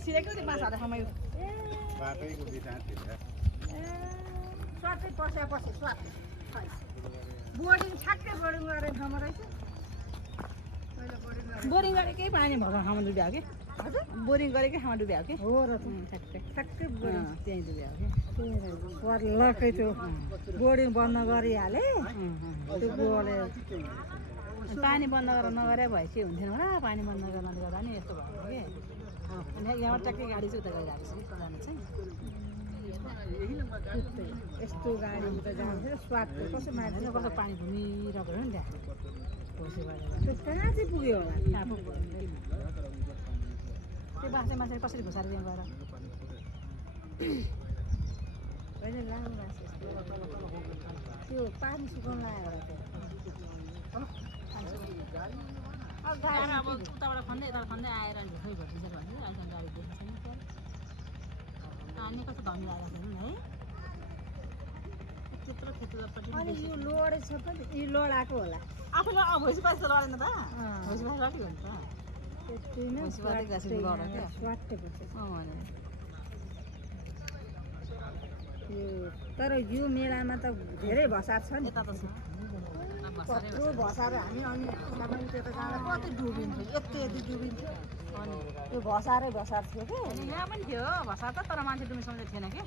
सिरेको त्यो माछा खामै बाटैको बिटा थियो स्वाटै पसे स्वाट बोर्डिङ ठ्याक्कै बोर्डिङ गरेर ठाउँमा रहेछ बोरिङ गरेकै पानी भएको ठाउँमा डुब्यो कि हजुर बोरिङ गरेकै ठाउँमा डुब्यो कि हो र ठ्याक्कै बोरिङ त्यहीँ डुब्यो कि लकै त्यो बोर्डिङ बन्द गरिहाले त्यो गोले पानी बन्द गरेर नगरे भए के हुन्थेन होला पानी बन्द गर्नाले गर्दा नि यस्तो भयो कि यहाँबाट ट्याक्कै गाडी चाहिँ उता गइरहेको छ कि जानु चाहिँ यस्तो गाडी उता जान्छ स्वादको कसो मान्छे कसो पानी घुमिरहेको हो नि त्यहाँ त्यो कहाँ चाहिँ पुग्यो होला त्यो बाँसे माछा कसरी घुसाएर त्यहाँ गएर कहिले लानु त्यो पानी सुकाउनु लाग्यो अब उताबाट खन्दै यता खन्दै आएर ढुक्कै भइदिन्छ भने अहिलेसम्म गाडी देखेको छैन पानी कस्तो धनी आएको छैन है त्यत्रो खेतपट्टि अनि यो लोड छ पनि यो लोड आएको होला आफूले भोइस पास लडेन त भोइस पास लड्यो भने त तर यो मेलामा त धेरै भसार छ नि कत्रो भसार हामी अनि त्यता जाँदा कति डुबिन्थ्यो यति डुबिन्थ्यो अनि त्यो भसारै भसार थियो कि यहाँ पनि थियो भसार त तर मान्छे डुब्नु सक्ने थिएन कि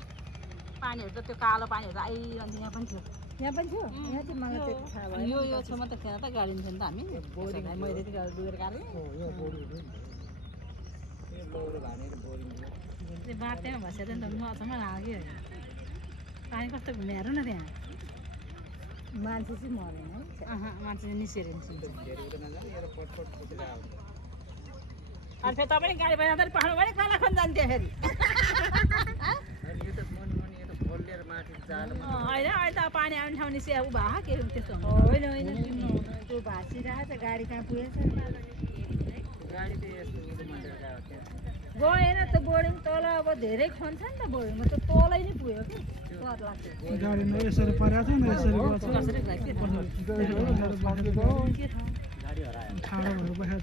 पानीहरू त त्यो कालो पानीहरू आइरहन्थ्यो यहाँ पनि थियो यहाँ चाहिँ मलाई त्यति थाहा भयो यो छेउमा त थिएन त गाडी थिएन त हामी बोरिङ मैले त्यति डुबेर गाडेँ त्यो बाटो त्यहाँ भसेर नि त अचम्म लाग्यो पानी कस्तो घुम्ने हेर्नु न त्यहाँ मान्छे चाहिँ मरेन मान्छे चाहिँ निस्केर निस्किन्छ अनि फेरि तपाईँ गाडी बजाउँदा पाहाड भने कालाखन जान्थ्यो फेरि होइन अहिले त पानी आउने ठाउँ निस्कियो ऊ भए के त्यस्तो होइन त्यो भाँसिरहेको छ गाडी कहाँ पुगेछ गएन त बोर्डिङ तल अब धेरै खन्छ नि त बोर्डिङमा त तलै नै पुग्यो कि गाडीमा यसरी परेको छ नि यसरी ठाडो भएर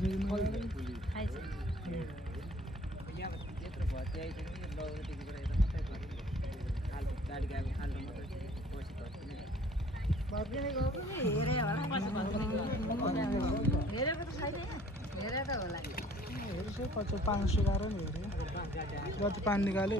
बसेको हेरेको त छैन हेरेर त होला छु पानी सुकाएर नि हेऱ्यो जति पानी निकाल्यो